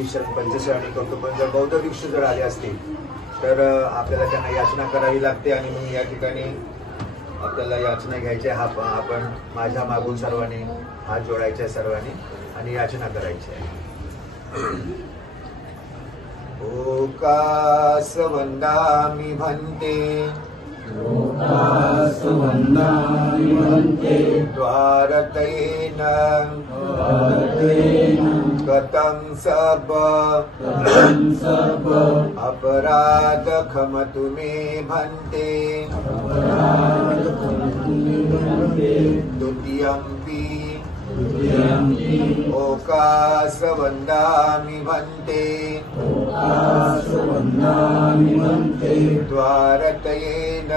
आम्ही पंचशरणी करतो, पण जर बौद्ध भिक्षू जर आले असतील तर आपल्याला त्यांना याचना करावी लागते आणि मग या ठिकाणी आपल्याला याचना घ्यायच्या. आपण माझ्या मागून सर्वांनी हात जोडायचे सर्वांनी आणि याचना करायची आहे. ओकास वंदामि भन्ते द्वारतेन गतं सब अपराध क्षमतु मे भन्ते द्वितीयंपि ओकास वंदामि भन्ते द्वारतेन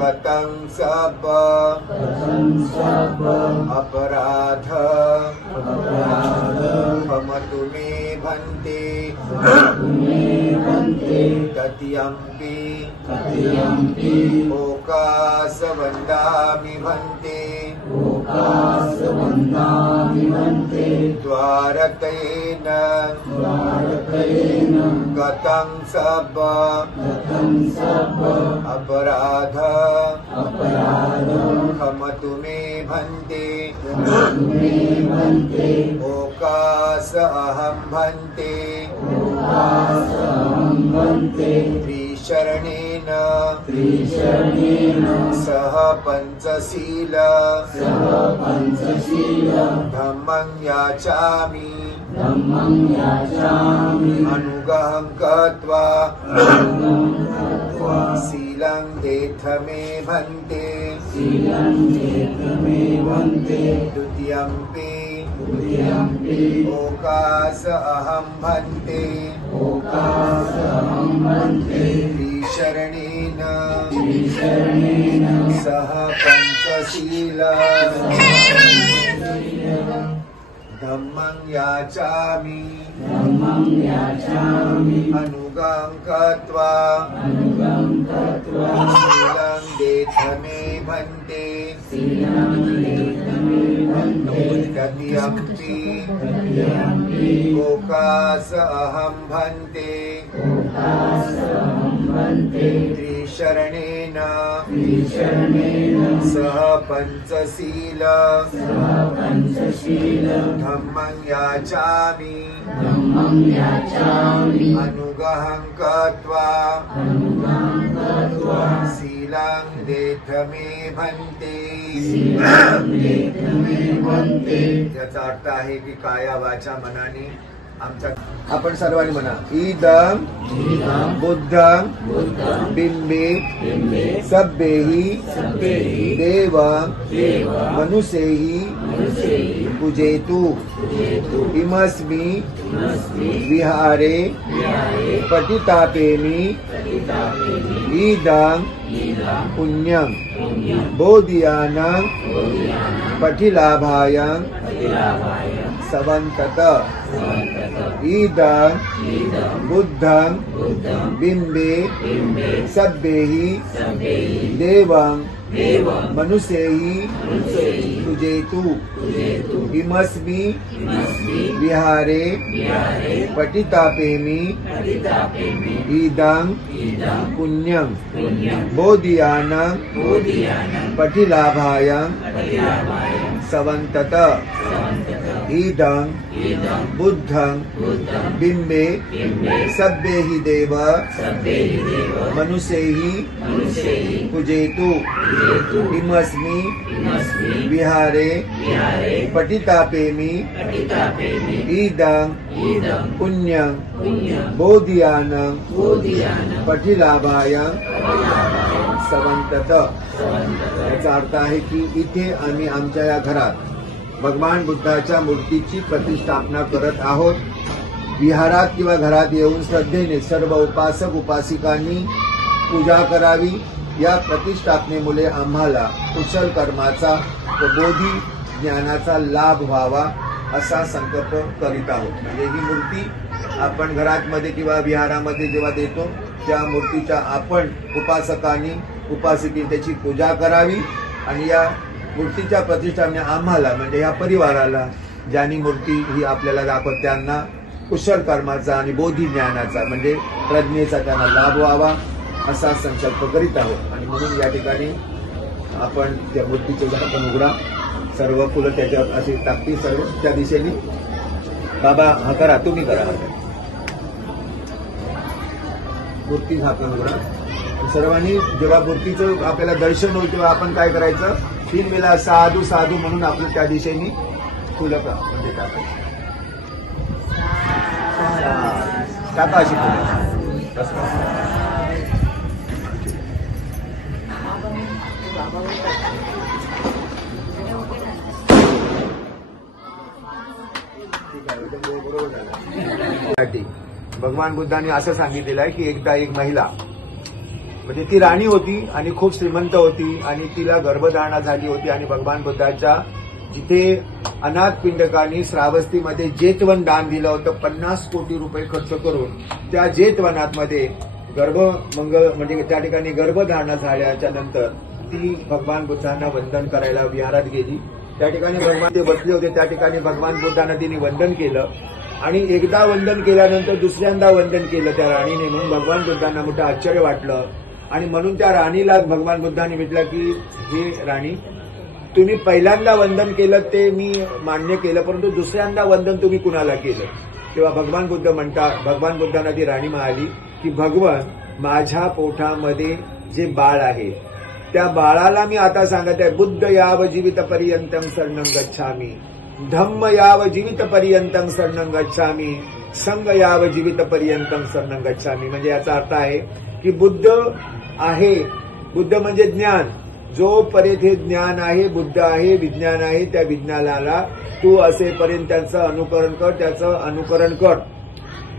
गतं सब अपराध क्षमतु मे भन्ते तृतीयंपि ओकास वंदामि भन्ते द्वारतेन गतं सब अपराध क्षमतु मे भन्ते ओकास अहं भन्ते त्रिशरणेन सह पंचशील धम्मं याचामि अनुगहं कृत्वा शीलं देथ मे भन्ते द्वितीयंपि ओकास अहं भन्ते त्रिशरणेन सह पंचशील धम्मं याचामि अनुगहं कृत्वा शीलं देथ मे भन्ते तृतीयंपि ओकास अहं भन्ते त्रिशरणेन सह पंचशील धम्मं याचामि अनुगहं कृत्वा शीलं देथ मे भन्ते. याचा अर्थ आहे की काया वाचा मनाने आमच्या आपण सर्वांनी म्हणा इदं बुद्धं बिंबे सभ्येहि देव मनुष्यैहि पूजयतु इमस्मि विहारे पतितापेमि इदं पुण्यं बोधियानं पठिलाभाय सवन्तत इदं बुद्धं बिंबे सभ्येहि देवं मनुष्यैहि पूजयतु इमस्मि विहारे पतितापेमि इदं पुण्यं बोधियानं पठिलाभाय सवन्तत इदं बुद्धं बिंबे सभ्येहि देव मनुष्यैहि पूजयतु इमस्मि विहारे पतितापेमि इदं पुण्यं बोधियानं पठिलाभाय सवन्तत. याचा अर्थ आहे की इथे आम्ही आमच्या या घरात भगवान बुद्धाच्या मूर्तीची प्रतिष्ठापना करत आहोत. विहारात किंवा घरात येऊन श्रद्धेने सर्व उपासक उपासिकांनी पूजा करावी. या प्रतिष्ठापनेमुळे आम्हाला कुशल कर्माचा व बोधी ज्ञानाचा लाभ व्हावा असा संकल्प करीत आहोत. म्हणजे ही मूर्ती आपण घरामध्ये किंवा विहारामध्ये जेव्हा देतो त्या मूर्तीच्या आपण उपासकांनी उपासिकी त्याची पूजा करावी आणि या मूर्तीच्या प्रतिष्ठापने आम्हाला म्हणजे या परिवाराला ज्ञानी मूर्ती ही आपल्याला दाखवत त्यांना कुशल कर्माचा आणि बोधी ज्ञानाचा म्हणजे प्रज्ञेचा त्यांना लाभ व्हावा असा संकल्प करीत आहोत. आणि म्हणून या ठिकाणी आपण त्या मूर्तीचे झाकण उघडा, सर्व फुलं त्याच्यावर अशी टाकली सर्व त्या दिशेने. बाबा हा करा, तुम्ही करा. मूर्ती झाकण उघडा. सर्वांनी जेव्हा मूर्तीचं आपल्याला दर्शन होईल तेव्हा आपण काय करायचं, 3 वेळा साधू साधू म्हणून आपण त्या दिशेने फुलं म्हणजे टाकायचं. टाका अशी फुलं. भगवान बुद्धांनी असं सांगितलेलं आहे की एकदा एक महिला म्हणजे ती राणी होती आणि खूप श्रीमंत होती आणि तिला गर्भधारणा झाली होती आणि भगवान बुद्धाच्या जिथे अनाथ पिंडकांनी श्रावस्तीमध्ये जेतवन दान दिलं होतं 50 कोटी रुपये खर्च करून त्या जेतवनामध्ये गर्भमंगल म्हणजे त्या ठिकाणी गर्भधारणा झाल्याच्या नंतर ती भगवान बुद्धांना वंदन करायला विहारात गेली. त्या ठिकाणी भगवान ते बसले होते, त्या ठिकाणी भगवान बुद्धांना तिने वंदन केलं आणि एकदा वंदन केल्यानंतर दुसऱ्यांदा वंदन केलं त्या राणीने. म्हणून भगवान बुद्धांना मोठं आश्चर्य वाटलं आणि म्हणून त्या राणीला भगवान बुद्धांनी म्हटलं की हे राणी, तुम्ही पहिल्यांदा वंदन केलं ते मी मान्य केलं, परंतु दुसऱ्यांदा वंदन तुम्ही कुणाला केलं. तेव्हा भगवान बुद्धांना ती राणी म्हणाली की भगवान, माझ्या पोटामध्ये जे बाळ आहे त्या बाळाला मी आता सांगत आहे, बुद्ध याव जीवित पर्यंतम शरणं गच्छामी, धम्म याव जीवित पर्यंतम शरणं गच्छामी, संघ याव जीवित पर्यंतम शरणं गच्छामी. म्हणजे याचा अर्थ आहे की बुद्ध आहे, बुद्ध म्हणजे ज्ञान, जोपर्यंत हे ज्ञान आहे, बुद्ध आहे, विज्ञान आहे, त्या विज्ञानाला तू असेपर्यंत त्याचं अनुकरण कर, त्याचं अनुकरण कर.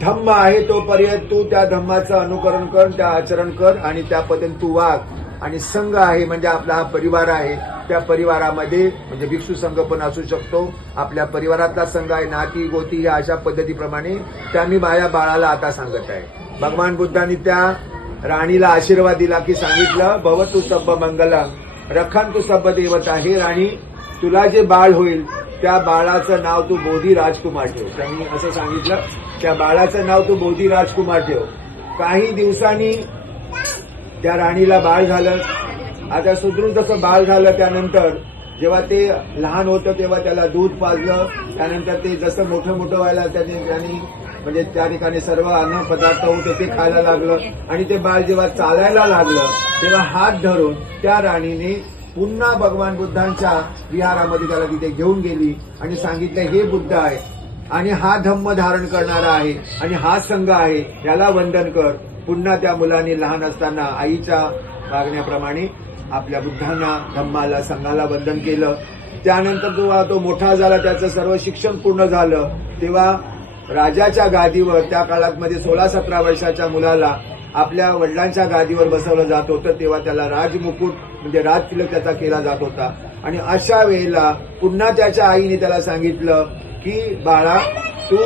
धम्म आहे तोपर्यंत तू त्या धम्माचं अनुकरण कर, त्या आचरण कर आणि त्या पद्धतीने तू वाग. आणि संघ आहे म्हणजे आपला हा परिवार आहे, त्या परिवारामध्ये म्हणजे भिक्षू संघ पण असू शकतो, आपल्या परिवारातला संघ आहे, नाती गोती या अशा पद्धतीप्रमाणे त्या मी माझ्या बाळाला आता सांगत आहे. भगवान बुद्धांनी त्या राणीला आशीर्वाद दिला की सांगितलं, भवतु सब्ब मंगलम रखंतु सब्ब देवता. हे राणी, तुला जे बाळ होईल त्या बाळाचं नाव तू बोधी राजकुमार ठेव. त्यांनी असं सांगितलं, त्या बाळाचं नाव तू बोधी राजकुमार ठेव. काही दिवसांनी त्या राणीला बाळ झालं. आता सुधरून तसं बाळ झालं त्यानंतर जेव्हा ते लहान होतं तेव्हा त्याला दूध पाजलं, त्यानंतर ते जसं मोठं व्हायला त्यांनी म्हणजे त्या ठिकाणी सर्व अन्न पदार्थ होते ते खायला लागलं आणि ते बाळ जेव्हा चालायला लागलं तेव्हा हात धरून त्या राणीने पुन्हा भगवान बुद्धांच्या विहारामध्ये त्याला तिथे घेऊन गेली आणि सांगितलं, हे बुद्ध आहे आणि हा धम्म धारण करणारा आहे आणि हा संघ आहे, याला वंदन कर. पुन्हा त्या मुलाने लहान असताना आईच्या मागण्याप्रमाणे आपल्या बुद्धांना, धम्माला, संघाला वंदन केलं. त्यानंतर जेव्हा तो मोठा झाला, त्याचं सर्व शिक्षण पूर्ण झालं, तेव्हा राजाच्या गादीवर त्या काळात मध्ये 16-17 वर्षाच्या मुलाला आपल्या वडिलांच्या गादीवर बसवलं जात होतं. तेव्हा त्याला राजमुकुट म्हणजे राजतिलक त्याचा केला जात होता. आणि अशा वेळेला पुन्हा त्याच्या आईने त्याला सांगितलं की बाळा, तू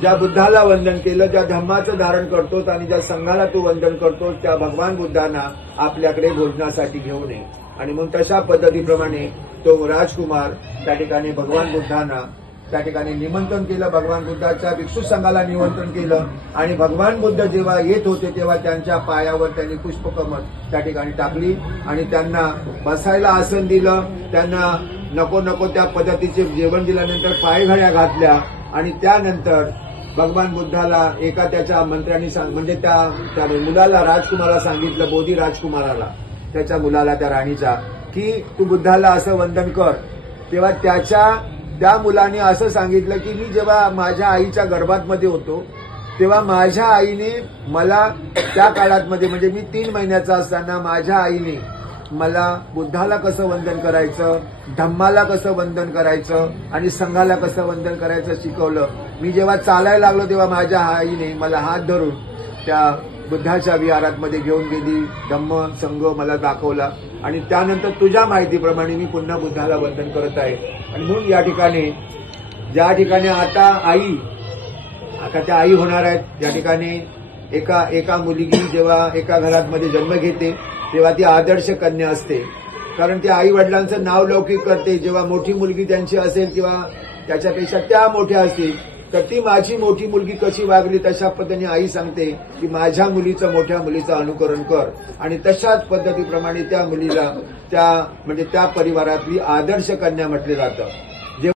ज्या बुद्धाला वंदन केलं त्या धम्माचं धारण करतोस आणि ज्या संघाला तू वंदन करतोस त्या भगवान बुद्धांना आपल्याकडे भोजनासाठी घेऊन ये. आणि मग तशा पद्धतीप्रमाणे तो राजकुमार त्या ठिकाणी भगवान बुद्धांना त्या ठिकाणी निमंत्रण केलं. भगवान बुद्धाच्या भिक्षू संघाला निमंत्रण केलं आणि भगवान बुद्ध जेव्हा येत होते तेव्हा त्यांच्या पायावर त्यांनी पुष्पकमळ त्या ठिकाणी टाकली आणि त्यांना बसायला आसन दिलं. त्यांना नको त्या पद्धतीचे जेवण दिल्यानंतर पायघड्या घातल्या आणि त्यानंतर भगवान बुद्धाला एका त्याच्या मंत्र्यांनी म्हणजे त्या मुलाला, राजकुमाराला सांगितलं, बोधी राजकुमाराला, त्याच्या मुलाला, त्या राणीच्या, की तू बुद्धाला असं वंदन कर. तेव्हा त्या मुलाने असं सांगितलं की मी जेव्हा माझ्या आईच्या गर्भातमध्ये होतो तेव्हा माझ्या आईने मला त्या काळातमध्ये म्हणजे मी 3 महिन्याचा असताना माझ्या आईने मला बुद्धाला कसं वंदन करायचं, धम्माला कसं वंदन करायचं आणि संघाला कसं वंदन करायचं शिकवलं. मी जेव्हा चालायला लागलो तेव्हा माझ्या आईने मला हात धरून त्या बुद्धाच्या विहारामध्ये घेऊन गेली, धम्म संघ मला दाखवला आणि त्यानंतर तुझ्या माहितीप्रमाणे मी पुन्हा बुद्धाला वंदन करत आहे. आणि म्हणून या ठिकाणी ज्या ठिकाणी आता त्या आई होणार आहेत, त्या ठिकाणी एका मुलगी जेव्हा एका घरामध्ये जन्म घेते तेव्हा ती आदर्श कन्या असते, कारण ती आई वडिलांचं नाव लौकिक करते. जेव्हा मोठी मुलगी त्यांची असेल किंवा त्याच्यापेक्षा त्या मोठ्या असतील तर ती माझी मोठी मुलगी कशी वागली तशा पद्धतीने आई सांगते की माझ्या मुलीचं मोठ्या मुलीचं अनुकरण कर आणि तशाच पद्धतीप्रमाणे त्या मुलीला त्या परिवारातली आदर्श कन्या म्हटलं जातं.